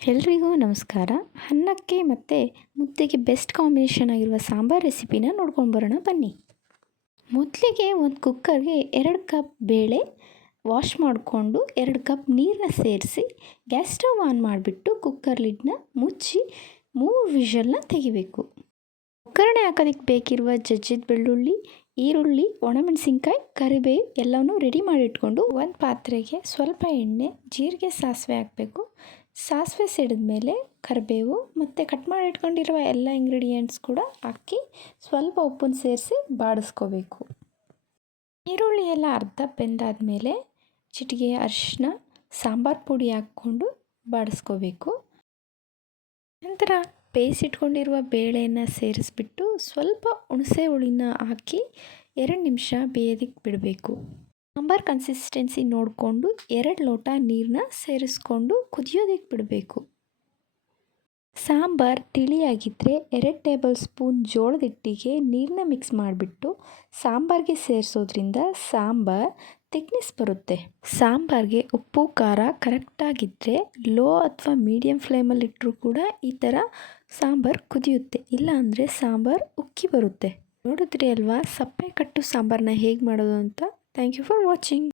ಎಲ್ರಿಗೂ ನಮಸ್ಕಾರ. ಅನ್ನಕ್ಕೆ ಮತ್ತು ಮುದ್ದೆಗೆ ಬೆಸ್ಟ್ ಕಾಂಬಿನೇಷನ್ ಆಗಿರುವ ಸಾಂಬಾರು ರೆಸಿಪಿನ ನೋಡ್ಕೊಂಡು ಬರೋಣ ಬನ್ನಿ. ಮೊದಲಿಗೆ ಒಂದು ಕುಕ್ಕರ್ಗೆ 2 ಕಪ್ ಬೇಳೆ ವಾಶ್ ಮಾಡಿಕೊಂಡು 2 ಕಪ್ ನೀರನ್ನ ಸೇರಿಸಿ ಗ್ಯಾಸ್ ಸ್ಟವ್ ಆನ್ ಮಾಡಿಬಿಟ್ಟು ಕುಕ್ಕರ್ ಲಿಡ್ನ ಮುಚ್ಚಿ 3 ವಿಷಲ್ನ ತೆಗಿಬೇಕು. ಒಗ್ಗರಣೆ ಹಾಕೋದಕ್ಕೆ ಬೇಕಿರುವ ಜಜ್ಜಿದ ಬೆಳ್ಳುಳ್ಳಿ, ಈರುಳ್ಳಿ, ಒಣಮೆಣಸಿನ್ಕಾಯಿ, ಕರಿಬೇವು ಎಲ್ಲವನ್ನೂ ರೆಡಿ ಮಾಡಿಟ್ಕೊಂಡು ಒಂದು ಪಾತ್ರೆಗೆ ಸ್ವಲ್ಪ ಎಣ್ಣೆ, ಜೀರಿಗೆ, ಸಾಸಿವೆ ಹಾಕಬೇಕು. ಸಾಸಿವೆ ಸಿಡಿದ ಮೇಲೆ ಕರಿಬೇವು ಮತ್ತು ಕಟ್ ಮಾಡಿ ಇಟ್ಕೊಂಡಿರುವ ಎಲ್ಲ ಇಂಗ್ರೀಡಿಯೆಂಟ್ಸ್ ಕೂಡ ಹಾಕಿ ಸ್ವಲ್ಪ ಉಪ್ಪನ್ನು ಸೇರಿಸಿ ಬಾಡಿಸ್ಕೋಬೇಕು. ಈರುಳ್ಳಿ ಎಲ್ಲ ಅರ್ಧ ಬೆಂದಾದಮೇಲೆ ಚಿಟಿಕೆ ಅರಿಶಿನ, ಸಾಂಬಾರು ಪುಡಿ ಹಾಕ್ಕೊಂಡು ಬಾಡಿಸ್ಕೋಬೇಕು. ನಂತರ ಬೇಯಿಸಿಟ್ಕೊಂಡಿರುವ ಬೇಳೆಯನ್ನು ಸೇರಿಸ್ಬಿಟ್ಟು ಸ್ವಲ್ಪ ಹುಣಸೆ ಹುಳಿನ ಹಾಕಿ 2 ನಿಮಿಷ ಬೇಯೋದಕ್ಕೆ ಬಿಡಬೇಕು. ಸಾಂಬಾರು ಕನ್ಸಿಸ್ಟೆನ್ಸಿ ನೋಡಿಕೊಂಡು 2 ಲೋಟ ನೀರನ್ನ ಸೇರಿಸ್ಕೊಂಡು ಕುದಿಯೋದಕ್ಕೆ ಬಿಡಬೇಕು. ಸಾಂಬಾರು ತಿಳಿಯಾಗಿದ್ದರೆ 2 ಟೇಬಲ್ ಸ್ಪೂನ್ ಜೋಳದ ಹಿಟ್ಟಿಗೆ ನೀರನ್ನ ಮಿಕ್ಸ್ ಮಾಡಿಬಿಟ್ಟು ಸಾಂಬಾರಿಗೆ ಸೇರಿಸೋದ್ರಿಂದ ಸಾಂಬಾರು ಥಿಕ್ನೆಸ್ ಬರುತ್ತೆ. ಸಾಂಬಾರಿಗೆ ಉಪ್ಪು ಖಾರ ಕರೆಕ್ಟಾಗಿದ್ದರೆ ಲೋ ಅಥವಾ ಮೀಡಿಯಮ್ ಫ್ಲೇಮಲ್ಲಿ ಇಟ್ಟರೂ ಕೂಡ ಈ ಥರ ಸಾಂಬಾರು ಕುದಿಯುತ್ತೆ. ಇಲ್ಲ ಅಂದರೆ ಸಾಂಬಾರು ಉಕ್ಕಿ ಬರುತ್ತೆ. ನೋಡಿದ್ರಿ ಅಲ್ವಾ ಸಪ್ಪೆ ಕಟ್ಟು ಸಾಂಬಾರನ್ನ ಹೇಗೆ ಮಾಡೋದು ಅಂತ. Thank you for watching.